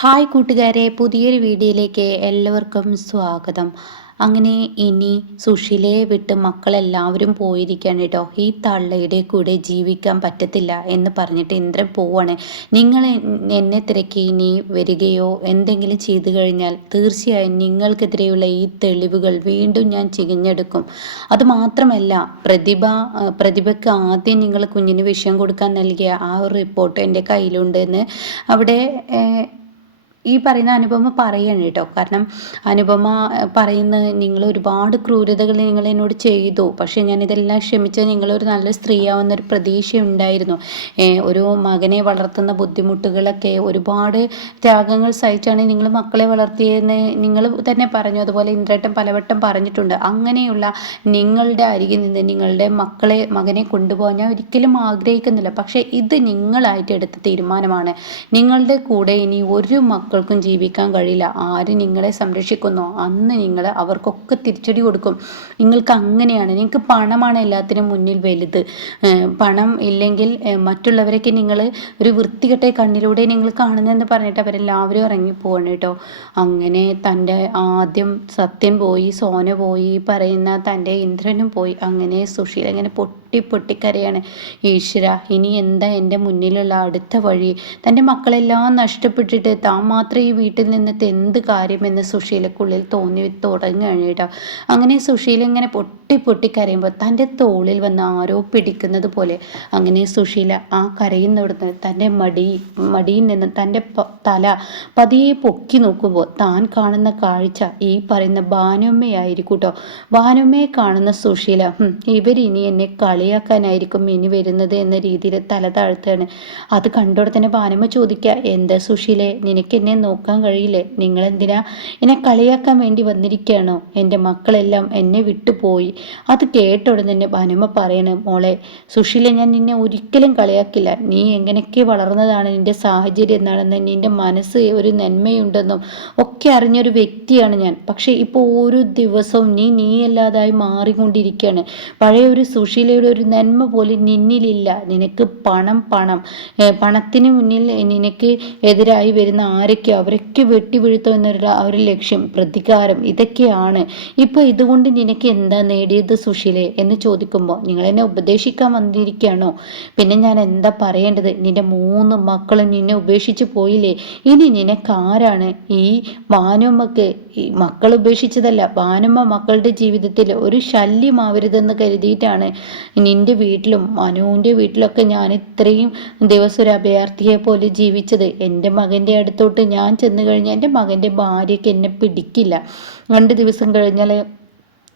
Hi കൂട്ടുകാരെ പുതിയൊരു വീഡിയോയിലേക്ക് എല്ലാവർക്കും സ്വാഗതം. അങ്ങനെ ഇനി സുഷിലയെ വിട്ട് മക്കളെല്ലാവരും പോയിരിക്കുകയാണ് കേട്ടോ ഈ തള്ളയുടെ കൂടെ ജീവിക്കാൻ പറ്റത്തില്ല എന്ന് പറഞ്ഞിട്ട് ഇന്ദ്രൻ പോവാണ്. നിങ്ങൾ എന്നെ തിരക്കി ഇനി വരികയോ എന്തെങ്കിലും ചെയ്തു കഴിഞ്ഞാൽ തീർച്ചയായും നിങ്ങൾക്കെതിരെയുള്ള ഈ തെളിവുകൾ വീണ്ടും ഞാൻ ചികഞ്ഞെടുക്കും. അതുമാത്രമല്ല പ്രതിഭ പ്രതിഭയ്ക്ക് ആദ്യം നിങ്ങൾ കുഞ്ഞിന് വിഷം കൊടുക്കാൻ നൽകിയ ആ റിപ്പോർട്ട് എന്റെ കയ്യിലുണ്ടെന്ന്. അവിടെ ഈ പറയുന്ന അനുപമ പറയാണ് കേട്ടോ. കാരണം അനുപമ പറയുന്ന നിങ്ങൾ ഒരുപാട് ക്രൂരതകൾ നിങ്ങൾ എന്നോട് ചെയ്തു. പക്ഷേ ഞാൻ ഞാനിതെല്ലാം ക്ഷമിച്ച നിങ്ങളൊരു നല്ല സ്ത്രീയാവുന്നൊരു പ്രതീക്ഷ ഉണ്ടായിരുന്നു ഒരു മകനെ വളർത്തുന്ന ബുദ്ധിമുട്ടുകളൊക്കെ ഒരുപാട് ത്യാഗങ്ങൾ സഹിച്ചാണ് നിങ്ങൾ മക്കളെ വളർത്തിയെന്ന് നിങ്ങൾ തന്നെ പറഞ്ഞു. അതുപോലെ ഇന്ദ്രേട്ടൻ പലവട്ടം പറഞ്ഞിട്ടുണ്ട്. അങ്ങനെയുള്ള നിങ്ങളുടെ അരികിൽ നിന്ന് നിങ്ങളുടെ മക്കളെ മകനെ കൊണ്ടുപോകാൻ ഞാൻ ഒരിക്കലും ആഗ്രഹിക്കുന്നില്ല. പക്ഷേ ഇത് നിങ്ങളായിട്ട് എടുത്ത തീരുമാനമാണ്. നിങ്ങളുടെ കൂടെ ഇനി ഒരു മക്കൾക്കും ജീവിക്കാൻ കഴിയില്ല. ആര് നിങ്ങളെ സംരക്ഷിക്കുന്നോ? അന്ന് നിങ്ങൾ അവർക്കൊക്കെ തിരിച്ചടി കൊടുക്കും. നിങ്ങൾക്ക് അങ്ങനെയാണ്. നിങ്ങൾക്ക് പണമാണ് എല്ലാത്തിനും മുന്നിൽ വലുത്. പണം ഇല്ലെങ്കിൽ മറ്റുള്ളവരൊക്കെ നിങ്ങൾ ഒരു വൃത്തികെട്ട കണ്ണിലൂടെ നിങ്ങൾ കാണുന്നതെന്ന് പറഞ്ഞിട്ട് അവരെല്ലാവരും ഇറങ്ങിപ്പോവാണ് കേട്ടോ. അങ്ങനെ തന്റെ ആദ്യം സത്യം പോയി സോന പോയി പറയുന്ന തന്റെ ഇന്ദ്രനും പോയി. അങ്ങനെ സുശീല അങ്ങനെ പൊട്ടി പൊട്ടിക്കരയാണ് ഈശ്വര ഇനി എന്താ എന്റെ മുന്നിലുള്ള അടുത്ത വഴി? തന്റെ മക്കളെല്ലാം നഷ്ടപ്പെട്ടിട്ട് താൻ മാത്രം ഈ വീട്ടിൽ നിന്നിട്ട് എന്ത് കാര്യമെന്ന് സുശീലക്കുള്ളിൽ തോന്നി തുടങ്ങുകയാണ് കേട്ടോ. അങ്ങനെ സുശീല ഇങ്ങനെ പൊട്ടി പൊട്ടി കരയുമ്പോൾ തന്റെ തോളിൽ വന്ന് ആരോ പിടിക്കുന്നത് പോലെ അങ്ങനെ സുശീല ആ കരയുന്നിടത്ത് തന്റെ മടി മടിയിൽ നിന്ന് തന്റെ തല പതിയെ പൊക്കി നോക്കുമ്പോൾ താൻ കാണുന്ന കാഴ്ച ഈ പറയുന്ന ഭാനുമ്മയായിരിക്കും കേട്ടോ. ഭാനുമ്മയെ കാണുന്ന സുശീല ഇവരിനി എന്നെ കളിയാക്കാനായിരിക്കും ഇനി വരുന്നത് എന്ന രീതിയിൽ തല താഴ്ത്തുകയാണ്. അത് കണ്ടോടെ തന്നെ ഭാനുമ്മ ചോദിക്കുക എന്താ സുശീലെ നിനക്ക് എന്നെ നോക്കാൻ കഴിയില്ലേ? നിങ്ങളെന്തിനാ എന്നെ കളിയാക്കാൻ വേണ്ടി വന്നിരിക്കുകയാണോ? എന്റെ മക്കളെല്ലാം എന്നെ വിട്ടുപോയി അത് കേട്ടോടെ തന്നെ ഭാനുമ്മ പറയണ് മോളെ സുശീല ഞാൻ നിന്നെ ഒരിക്കലും കളിയാക്കില്ല. നീ എങ്ങനെയൊക്കെ വളർന്നതാണ് നിന്റെ സാഹചര്യം എന്താണെന്ന് നിന്റെ മനസ്സ് ഒരു നന്മയുണ്ടെന്നും ഒക്കെ അറിഞ്ഞൊരു വ്യക്തിയാണ് ഞാൻ. പക്ഷേ ഇപ്പോൾ ഓരോ ദിവസവും നീ നീയല്ലാതായി മാറിക്കൊണ്ടിരിക്കുകയാണ്. പഴയ ഒരു സുശീലയുടെ ഒരു നന്മ പോലും നിന്നിലില്ല. നിനക്ക് പണം പണം. പണത്തിന് മുന്നിൽ നിനക്ക് എതിരായി വരുന്ന ആരൊക്കെ അവരൊക്കെ വെട്ടിവീഴ്ത്തോ എന്നൊരു ആ ഒരു ലക്ഷ്യം പ്രതികാരം ഇതൊക്കെയാണ്. ഇപ്പൊ ഇതുകൊണ്ട് നിനക്ക് എന്താ നേടിയത് സുശീലെ? എന്ന് ചോദിക്കുമ്പോൾ നിങ്ങൾ എന്നെ ഉപദേശിക്കാൻ വന്നിരിക്കുകയാണോ? പിന്നെ ഞാൻ എന്താ പറയേണ്ടത്? നിന്റെ മൂന്ന് മക്കളും നിന്നെ ഉപേക്ഷിച്ച് പോയില്ലേ? ഇനി നിനക്ക് ആരാണ് ഈ ഭാനുമ്മക്ക്? ഈ മക്കൾ ഉപേക്ഷിച്ചതല്ല ഭാനുമ്മ മക്കളുടെ ജീവിതത്തിൽ ഒരു ശല്യമാവരുതെന്ന് കരുതിയിട്ടാണ് നിന്റെ വീട്ടിലും മനുവിന്റെ വീട്ടിലൊക്കെ ഞാൻ ഇത്രയും ദിവസം ഒരു അഭയാർത്ഥിയെ പോലെ ജീവിച്ചത്. എന്റെ മകന്റെ അടുത്തോട്ട് ഞാൻ ചെന്ന് കഴിഞ്ഞാൽ എന്റെ മകന്റെ ഭാര്യയ്ക്ക് എന്നെ പിടിക്കില്ല. രണ്ട് ദിവസം കഴിഞ്ഞാൽ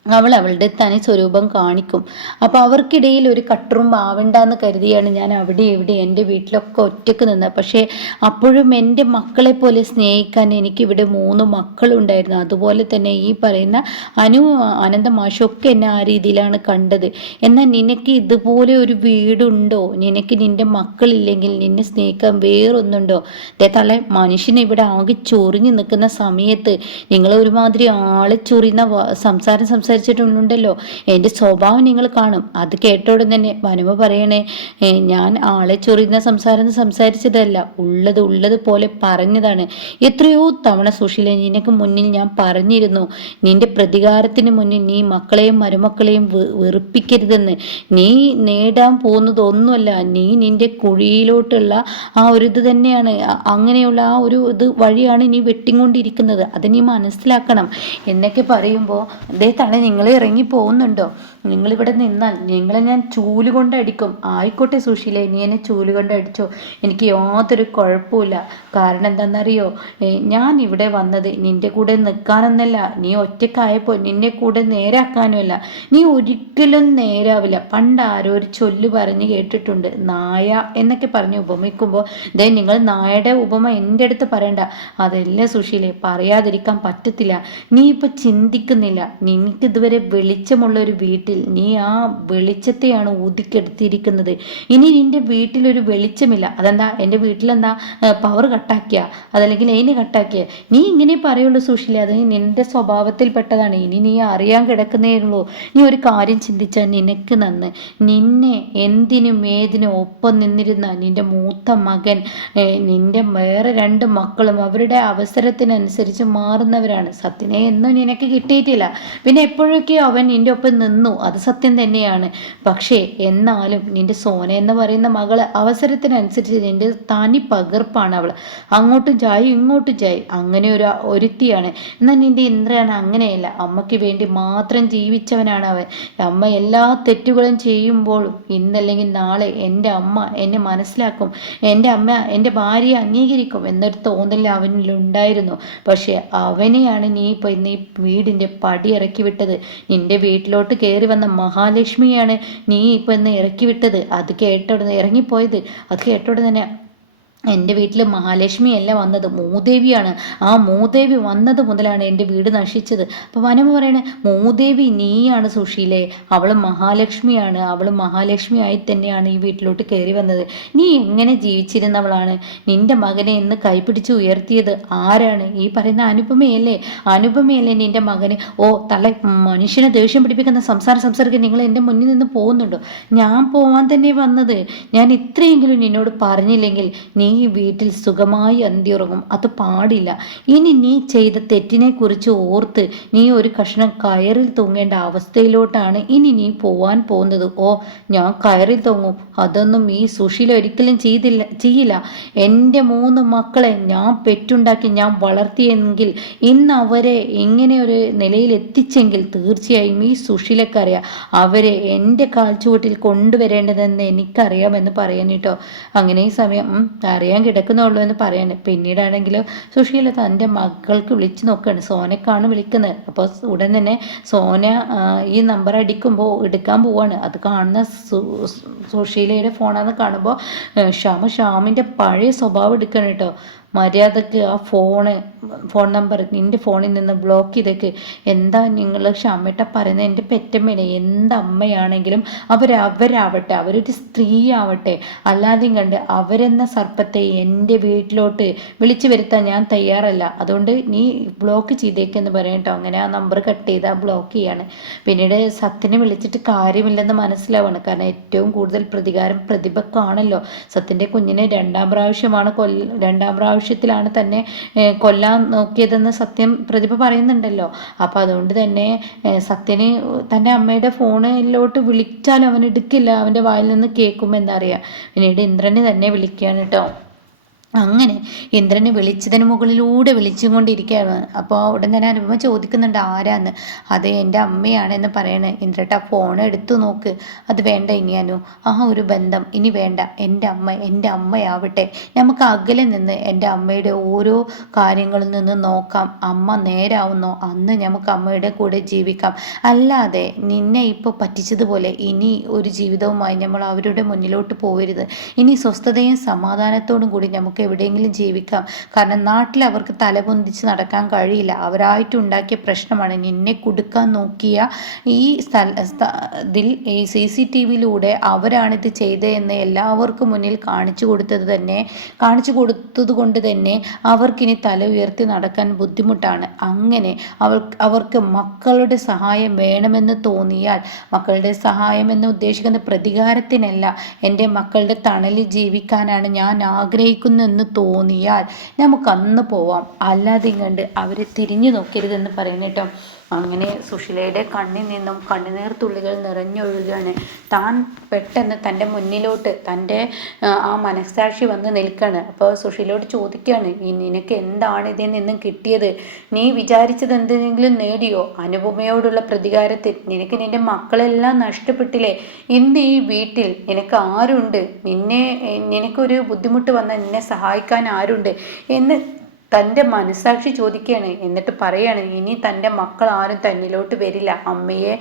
അവൾ അവളുടെ തനി സ്വരൂപം കാണിക്കും. അപ്പോൾ അവർക്കിടയിൽ ഒരു കട്ടറും ആവണ്ടെന്ന് കരുതിയാണ് ഞാൻ അവിടെ ഇവിടെ എന്റെ വീട്ടിലൊക്കെ ഒറ്റയ്ക്ക് നിന്നത് പക്ഷേ അപ്പോഴും എന്റെ മക്കളെ പോലെ സ്നേഹിക്കാൻ എനിക്കിവിടെ മൂന്ന് മക്കളുണ്ടായിരുന്നു. അതുപോലെ തന്നെ ഈ പറയുന്ന അനു അനന്ത മാഷൊക്കെ എന്നെ ആ രീതിയിലാണ് കണ്ടത്. എന്നാൽ നിനക്ക് ഇതുപോലെ ഒരു വീടുണ്ടോ? നിനക്ക് നിന്റെ മക്കളില്ലെങ്കിൽ നിന്നെ സ്നേഹിക്കാൻ വേറൊന്നുണ്ടോ? അതേ തള്ളെ മനുഷ്യനെ ഇവിടെ ആകെ ചൊറിഞ്ഞു നിൽക്കുന്ന സമയത്ത് നിങ്ങൾ ഒരുമാതിരി ആളെ ചൊറിയുന്ന സംസാരം സംസാരം സംസാരിച്ചിട്ടുണ്ടല്ലോ. എന്റെ സ്വഭാവം നിങ്ങൾ കാണും. അത് കേട്ടോടെ തന്നെ. വനുമ പറയണേ ഞാൻ ആളെ ചൊറിയുന്ന സംസാരം സംസാരിച്ചതല്ല. ഉള്ളത് ഉള്ളത് പോലെ പറഞ്ഞതാണ്. എത്രയോ തവണ സുശീല നിനക്ക് മുന്നിൽ ഞാൻ പറഞ്ഞിരുന്നു. നിന്റെ പ്രതികാരത്തിന് മുന്നിൽ നീ മക്കളെയും മരുമക്കളെയും വെറുപ്പിക്കരുതെന്ന്. നീ നേടാൻ പോകുന്നതൊന്നുമല്ല. നീ നിന്റെ കുഴിയിലോട്ടുള്ള ആ ഒരു ഇത് തന്നെയാണ്. അങ്ങനെയുള്ള ആ ഒരു ഇത് വഴിയാണ് നീ വെട്ടിക്കൊണ്ടിരിക്കുന്നത്. അത് നീ മനസ്സിലാക്കണം. എന്നൊക്കെ പറയുമ്പോൾ തള നിങ്ങൾ ഇറങ്ങി പോകുന്നുണ്ടോ? നിങ്ങളിവിടെ നിന്നാൽ നിങ്ങളെ ഞാൻ ചൂൽ കൊണ്ട് അടിക്കും. ആയിക്കോട്ടെ സുശീല നീ എന്നെ ചൂൽ കൊണ്ട് അടിച്ചോ. എനിക്ക് യാതൊരു കുഴപ്പമില്ല കാരണം എന്താണെന്നറിയോ? ഞാൻ ഇവിടെ വന്നത് നിന്റെ കൂടെ നിൽക്കാനൊന്നല്ല. നീ ഒറ്റക്കായപ്പോൾ നിന്നെ കൂടെ നേരാക്കാനുമല്ല. നീ ഒരിക്കലും നേരാവില്ല. പണ്ട് ആരോ ഒരു ചൊല്ല് പറഞ്ഞ് കേട്ടിട്ടുണ്ട്. നായ എന്നൊക്കെ പറഞ്ഞ് ഉപമിക്കുമ്പോൾ ദേ നിങ്ങൾ നായയുടെ ഉപമ എന്റെ അടുത്ത് പറയണ്ട. അതല്ല സുശീലെ പറയാതിരിക്കാൻ പറ്റത്തില്ല. നീ ഇപ്പൊ ചിന്തിക്കുന്നില്ല. നിനക്ക് ഇതുവരെ വെളിച്ചമുള്ള ഒരു വീട്ടിൽ നീ ആ വെളിച്ചത്തെയാണ് ഊതിക്കെടുത്തിരിക്കുന്നത് ഇനി നിന്റെ വീട്ടിലൊരു വെളിച്ചമില്ല. അതെന്താ? എന്റെ വീട്ടിലെന്താ? പവർ കട്ടാക്കിയ അതല്ലെങ്കിൽ ലൈന് കട്ടാക്കിയ നീ ഇങ്ങനെ പറയുള്ളൂ സുശീല. അത് നിന്റെ സ്വഭാവത്തിൽപ്പെട്ടതാണ് ഇനി നീ അറിയാൻ കിടക്കുന്നേ ഉള്ളൂ. നീ ഒരു കാര്യം ചിന്തിച്ചാൽ നിനക്ക് നന്ന്. നിന്നെ എന്തിനും ഏതിനും ഒപ്പം നിന്നിരുന്ന നിന്റെ മൂത്ത മകൻ നിന്റെ വേറെ രണ്ട് മക്കളും അവരുടെ അവസരത്തിനനുസരിച്ച് മാറുന്നവരാണ്. സത്യനെ എന്നും നിനക്ക് കിട്ടിയിട്ടില്ല. പിന്നെ എപ്പോഴൊക്കെയോ അവൻ നിന്റെ ഒപ്പം നിന്നു. അത് സത്യം തന്നെയാണ്. പക്ഷേ എന്നാലും നിന്റെ സോന എന്ന് പറയുന്ന മകൾ അവസരത്തിനനുസരിച്ച് നിന്റെ തനി പകർപ്പാണ് അവൾ. അങ്ങോട്ടും ചായ ഇങ്ങോട്ടും ചായ. അങ്ങനെ ഒരു ഒരുത്തിയാണ്. എന്നാൽ നിന്റെ ഇന്ദ്രയാണ് അങ്ങനെയല്ല. അമ്മയ്ക്ക് വേണ്ടി മാത്രം ജീവിച്ചവനാണ് അവൻ. അമ്മ എല്ലാ തെറ്റുകളും ചെയ്യുമ്പോഴും ഇന്നല്ലെങ്കിൽ നാളെ എന്റെ അമ്മ എന്നെ മനസ്സിലാക്കും. എന്റെ അമ്മ എന്റെ ഭാര്യയെ അംഗീകരിക്കും എന്നൊരു തോന്നൽ അവനിലുണ്ടായിരുന്നു. പക്ഷേ അവനെയാണ് നീ ഇപ്പം ഇന്ന് ഈ വീടിന്റെ പടി ഇറക്കി വിട്ടത്. നിന്റെ വീട്ടിലോട്ട് കയറി വന്ന മഹാലക്ഷ്മിയാണ് നീ ഇപ്പൊ ഇന്ന് ഇറക്കി വിട്ടത് അത് കേട്ടോടുന്ന് ഇറങ്ങിപ്പോയത്. അത് കേട്ടോടെ തന്നെ എന്റെ വീട്ടിൽ മഹാലക്ഷ്മിയല്ല വന്നത്? മൂദേവിയാണ്. ആ മൂദേവി വന്നത് മുതലാണ് എന്റെ വീട് നശിച്ചത്. അപ്പോൾ വനമ പറയണേ മൂദേവി നീയാണ് സുശീലെ. അവൾ മഹാലക്ഷ്മിയാണ്. അവൾ മഹാലക്ഷ്മിയായി തന്നെയാണ് ഈ വീട്ടിലോട്ട് കയറി വന്നത്. നീ എങ്ങനെ ജീവിച്ചിരുന്നവളാണ്? നിന്റെ മകനെ ഇന്ന് കൈപിടിച്ച് ഉയർത്തിയത് ആരാണ്? ഈ പറയുന്ന അനുപമയല്ലേ? അനുപമയല്ലേ നിന്റെ മകന്? ഓ തല മനുഷ്യനെ ദേഷ്യം പിടിപ്പിക്കുന്ന സംസാരം സംസാരിക്കാൻ നിങ്ങൾ എന്റെ മുന്നിൽ നിന്ന് പോകുന്നുണ്ടോ? ഞാൻ പോവാൻ തന്നെ വന്നത്. ഞാൻ ഇത്രയെങ്കിലും നിന്നോട് പറഞ്ഞില്ലെങ്കിൽ നീ ഈ വീട്ടിൽ സുഖമായി അന്തിയുറങ്ങും. അത് പാടില്ല. ഇനി നീ ചെയ്ത തെറ്റിനെ കുറിച്ച് ഓർത്ത് നീ ഒരു കഷ്ണം കയറിൽ തൂങ്ങേണ്ട അവസ്ഥയിലോട്ടാണ് ഇനി നീ പോവാൻ പോകുന്നത്. ഓ ഞാൻ കയറിൽ തൂങ്ങും. അതൊന്നും ഈ സുശീല ഒരിക്കലും ചെയ്തില്ല ചെയ്യില്ല. എന്റെ മൂന്ന് മക്കളെ ഞാൻ പെറ്റുണ്ടാക്കി ഞാൻ വളർത്തിയെങ്കിൽ ഇന്ന് അവരെ ഇങ്ങനെ ഒരു നിലയിൽ എത്തിച്ചെങ്കിൽ തീർച്ചയായും ഈ സുശീലക്കറിയാം അവരെ എന്റെ കാൽച്ചുവട്ടിൽ കൊണ്ടുവരേണ്ടതെന്ന് എനിക്കറിയാമെന്ന് പറയാൻ കേട്ടോ അങ്ങനെ ഈ സമയം അറിയാൻ കിടക്കുന്നുള്ളൂ എന്ന് പറയാണ് പിന്നീടാണെങ്കിൽ സുശീല തന്റെ മക്കൾക്ക് വിളിച്ചു നോക്കുകയാണ് സോനക്കാണ് വിളിക്കുന്നത്. അപ്പോൾ ഉടൻ തന്നെ സോന ഈ നമ്പർ അടിക്കുമ്പോൾ എടുക്കാൻ പോവാണ്. അത് കാണുന്ന സുശീലയുടെ ഫോണാന്ന് കാണുമ്പോൾ ഷാമ ഷാമിന്റെ പഴയ സ്വഭാവം എടുക്കണം കേട്ടോ. മര്യാദയ്ക്ക് ആ ഫോണ് ഫോൺ നമ്പർ നിന്റെ ഫോണിൽ നിന്ന് ബ്ലോക്ക് ചെയ്തേക്ക്. എന്താ നിങ്ങൾ ക്ഷമട്ട പറയുന്നത്? എന്റെ പെറ്റമ്മേനെ എന്തമ്മയാണെങ്കിലും അവരവരാവട്ടെ അവരൊരു സ്ത്രീ ആവട്ടെ അല്ലാതെയും കണ്ട് അവരെന്ന സർപ്പത്തെ എന്റെ വീട്ടിലോട്ട് വിളിച്ചു വരുത്താൻ ഞാൻ തയ്യാറല്ല. അതുകൊണ്ട് നീ ബ്ലോക്ക് ചെയ്തേക്കെന്ന് പറയട്ടോ അങ്ങനെ ആ നമ്പർ കട്ട് ചെയ്ത് ആ ബ്ലോക്ക് ചെയ്യാണ്. പിന്നീട് സത്യനെ വിളിച്ചിട്ട് കാര്യമില്ലെന്ന് മനസ്സിലാവാണ്. കാരണം ഏറ്റവും കൂടുതൽ പ്രതികാരം പ്രതിഭക്കാണല്ലോ. സത്യന്റെ കുഞ്ഞിനെ രണ്ടാം പ്രാവശ്യമാണ് കൊല്ല രണ്ടാം പ്രാവശ്യം ആവശ്യത്തിലാണ് തന്നെ കൊല്ലാൻ നോക്കിയതെന്ന് സത്യം പ്രതിഭ പറയുന്നുണ്ടല്ലോ. അപ്പം അതുകൊണ്ട് തന്നെ സത്യന് തന്റെ അമ്മയുടെ ഫോണിലോട്ട് വിളിച്ചാൽ അവൻ എടുക്കില്ല അവന്റെ വായിൽ നിന്ന് കേൾക്കുമെന്നറിയാം പിന്നീട് ഇന്ദ്രനെ തന്നെ വിളിക്കുകയാണ് കേട്ടോ. അങ്ങനെ ഇന്ദ്രനെ വിളിച്ചതിന് മുകളിലൂടെ വിളിച്ചും കൊണ്ടിരിക്കുകയാണ് അപ്പോൾ ഉടൻ തന്നെ അനുപമ ചോദിക്കുന്നുണ്ട് ആരാന്ന്? അത് എന്റെ അമ്മയാണെന്ന് പറയണേ. ഇന്ദ്രട്ട ഫോൺ എടുത്തു നോക്ക്. അത് വേണ്ട ഇനിയാനു ആ ഒരു ബന്ധം ഇനി വേണ്ട. എന്റെ അമ്മ എന്റെ അമ്മയാവട്ടെ. നമുക്ക് അകലെ നിന്ന് എന്റെ അമ്മയുടെ ഓരോ കാര്യങ്ങളിൽ നിന്ന് നോക്കാം. അമ്മ നേരാവുന്നോ? അന്ന് നമുക്ക് അമ്മയുടെ കൂടെ ജീവിക്കാം. അല്ലാതെ നിന്നെ ഇപ്പോൾ പറ്റിച്ചതുപോലെ ഇനി ഒരു ജീവിതവുമായി നമ്മൾ അവരുടെ മുന്നിലോട്ട് പോകരുത് ഇനി സ്വസ്ഥതയും സമാധാനത്തോടും കൂടി നമുക്ക് എവിടെയെങ്കിലും ജീവിക്കാം. കാരണം നാട്ടിൽ അവർക്ക് തലപൊന്തിച്ച് നടക്കാൻ കഴിയില്ല. അവരായിട്ടുണ്ടാക്കിയ പ്രശ്നമാണ്. നിന്നെ കൊടുക്കാൻ നോക്കിയ ഈ സ്ഥല ഇതിൽ ഈ സി സി ടി വിയിലൂടെ അവരാണിത് ചെയ്തതെന്ന് എല്ലാവർക്കും മുന്നിൽ കാണിച്ചു കൊടുത്തത് തന്നെ കാണിച്ചു കൊടുത്തത് കൊണ്ട് തന്നെ അവർക്കിനി തല ഉയർത്തി നടക്കാൻ ബുദ്ധിമുട്ടാണ്. അങ്ങനെ അവർ അവർക്ക് മക്കളുടെ സഹായം വേണമെന്ന് തോന്നിയാൽ മക്കളുടെ സഹായം എന്ന് ഉദ്ദേശിക്കുന്ന പ്രതികാരത്തിനല്ല എന്റെ മക്കളുടെ തണലിൽ ജീവിക്കാനാണ് ഞാൻ ആഗ്രഹിക്കുന്നു എന്ന് തോന്നിയാൽ നമുക്കന്ന് പോവാം. അല്ലാതെ കണ്ട് അവരെ തിരിഞ്ഞു നോക്കരുതെന്ന് പറയുന്നേട്ടോ അങ്ങനെ സുശീലയുടെ കണ്ണിൽ നിന്നും കണ്ണുനീർ തുള്ളികൾ നിറഞ്ഞൊഴുകാണ്. താൻ പെട്ടെന്ന് തന്റെ മുന്നിലോട്ട് തന്റെ ആ മനസ്സാക്ഷി വന്ന് നിൽക്കുകയാണ് അപ്പോൾ സുശീലയോട് ചോദിക്കുകയാണ് നിനക്ക് എന്താണ് ഇതിൽ നിന്നും കിട്ടിയത്? നീ വിചാരിച്ചത് എന്തെങ്കിലും നേടിയോ? അനുപമയോടുള്ള പ്രതികാരത്തിൽ നിനക്ക് നിന്റെ മക്കളെല്ലാം നഷ്ടപ്പെട്ടില്ലേ? ഇന്ന് ഈ വീട്ടിൽ നിനക്ക് ആരുണ്ട്? നിന്നെ നിനക്കൊരു ബുദ്ധിമുട്ട് വന്നാൽ നിന്നെ സഹായിക്കാൻ ആരുണ്ട്? എന്ന് തന്റെ മനസാക്ഷി ചോദിക്കുകയാണ്. എന്നിട്ട് പറയാണ് ഇനി തന്റെ മക്കൾ ആരും തന്നിലോട്ട് വരില്ല. അമ്മയെ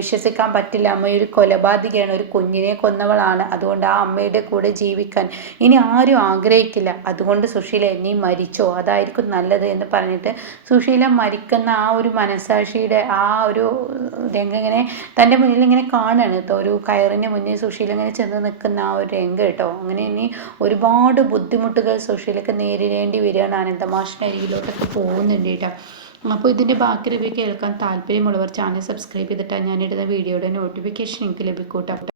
വിശ്വസിക്കാൻ പറ്റില്ല. അമ്മ ഒരു കൊലപാതകയാണ്. ഒരു കുഞ്ഞിനെ കൊന്നവളാണ്. അതുകൊണ്ട് ആ അമ്മയുടെ കൂടെ ജീവിക്കാൻ ഇനി ആരും ആഗ്രഹിക്കില്ല. അതുകൊണ്ട് സുശീല നീ മരിച്ചോ? അതായിരിക്കും നല്ലത് എന്ന് പറഞ്ഞിട്ട് സുശീല മരിക്കുന്ന ആ ഒരു മനസാക്ഷിയുടെ ആ ഒരു രംഗം ഇങ്ങനെ തന്റെ മുന്നിൽ ഇങ്ങനെ കാണുകയാണ് ഒരു കയറിന് മുന്നിൽ സുശീല ഇങ്ങനെ ചെന്ന് നിൽക്കുന്ന ആ ഒരു രംഗം കേട്ടോ. അങ്ങനെ ഇനി ഒരുപാട് ബുദ്ധിമുട്ടുകൾ സുശീലക്ക് നേരിടേണ്ടി വരികയാണ്. അനന്തമാഷിന്റെ അരികിലോട്ടൊക്കെ പോകുന്നുണ്ട് കേട്ടോ. അപ്പോൾ ഇതിന്റെ ബാക്കി റിവ്യൂ കേൾക്കാൻ താല്പര്യമുള്ളവർ ചാനൽ സബ്സ്ക്രൈബ് ചെയ്തിട്ടാണ് ഞാനിടുന്ന വീഡിയോയുടെ നോട്ടിഫിക്കേഷൻ എനിക്ക് ലഭിക്കൂട്ടോ.